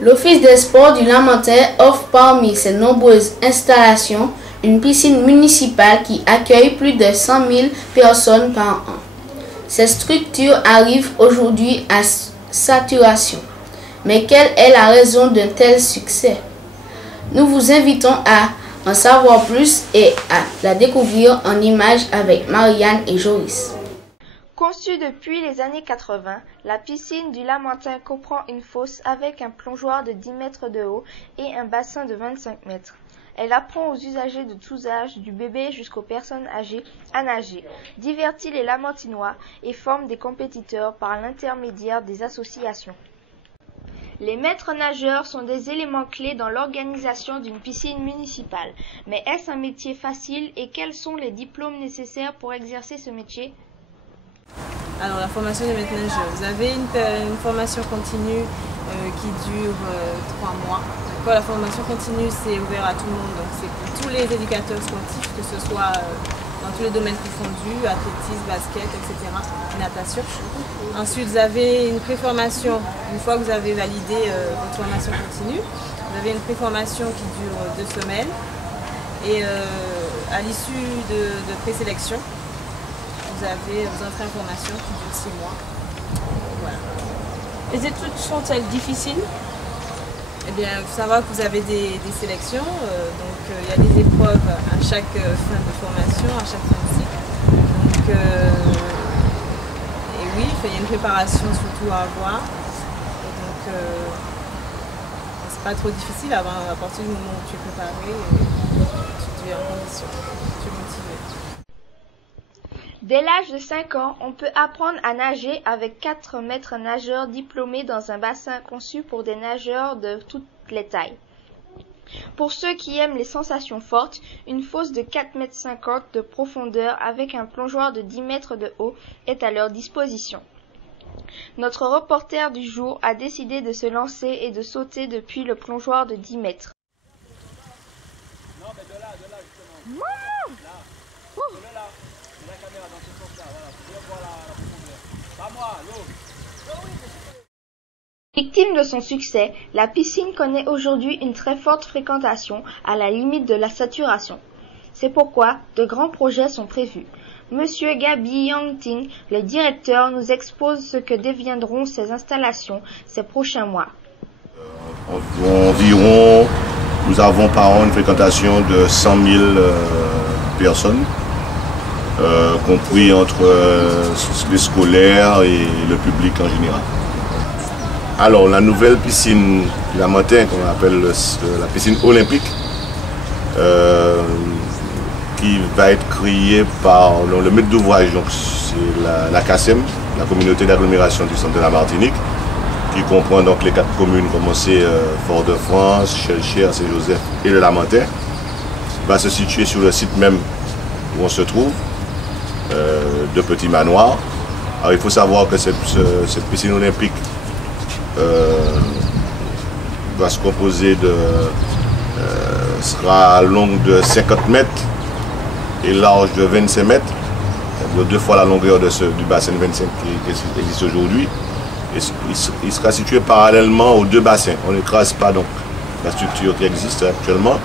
L'Office des sports du Lamentin offre parmi ses nombreuses installations une piscine municipale qui accueille plus de 100 000 personnes par an. Cette structure arrive aujourd'hui à saturation. Mais quelle est la raison d'un tel succès? Nous vous invitons à en savoir plus et à la découvrir en images avec Marianne et Joris. Conçue depuis les années 80, la piscine du Lamentin comprend une fosse avec un plongeoir de 10 mètres de haut et un bassin de 25 mètres. Elle apprend aux usagers de tous âges, du bébé jusqu'aux personnes âgées, à nager, divertit les Lamentinois et forme des compétiteurs par l'intermédiaire des associations. Les maîtres nageurs sont des éléments clés dans l'organisation d'une piscine municipale. Mais est-ce un métier facile et quels sont les diplômes nécessaires pour exercer ce métier? Alors la formation des maîtres nageurs, vous avez une formation continue qui dure 3 mois. La formation continue, c'est ouvert à tout le monde, donc c'est pour tous les éducateurs sportifs, que ce soit dans tous les domaines confondus, athlétisme, basket, etc., natation. Ensuite, vous avez une préformation, une fois que vous avez validé votre formation continue, vous avez une préformation qui dure 2 semaines et à l'issue de présélection, vous entrez en formation qui dure 6 mois. Voilà. Les études sont-elles difficiles? Eh bien, il faut savoir que vous avez des sélections, donc il y a des épreuves à chaque fin de formation, à chaque fin de cycle. Donc, et oui, il y a une préparation surtout à avoir. Et donc, c'est pas trop difficile à partir du moment où tu es préparé et tu es en condition, tu es motivé. Dès l'âge de 5 ans, on peut apprendre à nager avec 4 maîtres nageurs diplômés dans un bassin conçu pour des nageurs de toutes les tailles. Pour ceux qui aiment les sensations fortes, une fosse de 4,50 m de profondeur avec un plongeoir de 10 mètres de haut est à leur disposition. Notre reporter du jour a décidé de se lancer et de sauter depuis le plongeoir de 10 mètres. Non, mais de là, justement. Là. De là. La caméra dans ce sens-là, voilà, pour bien voir la profondeur. Pas moi, l'eau. Victime de son succès, la piscine connaît aujourd'hui une très forte fréquentation, à la limite de la saturation. C'est pourquoi de grands projets sont prévus. Monsieur Gabi Yangting, le directeur, nous expose ce que deviendront ces installations ces prochains mois. Environ, nous avons par an une fréquentation de 100 000 personnes. Compris entre les scolaires et le public en général. Alors la nouvelle piscine du Lamentin, qu'on appelle la piscine olympique, qui va être créée par le maître d'ouvrage, donc c'est la CASEM, la communauté d'agglomération du centre de la Martinique, qui comprend donc les 4 communes, comme c'est Fort-de-France, Chelcher, Saint-Joseph et le Lamentin, va se situer sur le site même où on se trouve. De petits manoirs. Alors il faut savoir que cette piscine olympique va se composer sera longue de 50 mètres et large de 25 mètres, donc 2 fois la longueur du bassin de 25 qui existe aujourd'hui. Il sera situé parallèlement aux 2 bassins. On n'écrase pas donc la structure qui existe actuellement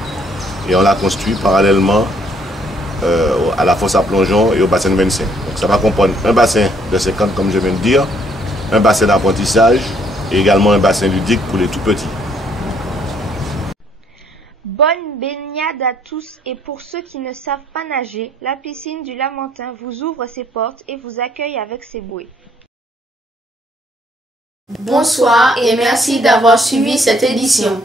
et on la construit parallèlement à la fosse à plongeon et au bassin de 25. Donc ça va comprendre un bassin de 50 comme je viens de dire, un bassin d'apprentissage et également un bassin ludique pour les tout petits. Bonne baignade à tous et pour ceux qui ne savent pas nager, la piscine du Lamentin vous ouvre ses portes et vous accueille avec ses bouées. Bonsoir et merci d'avoir suivi cette édition.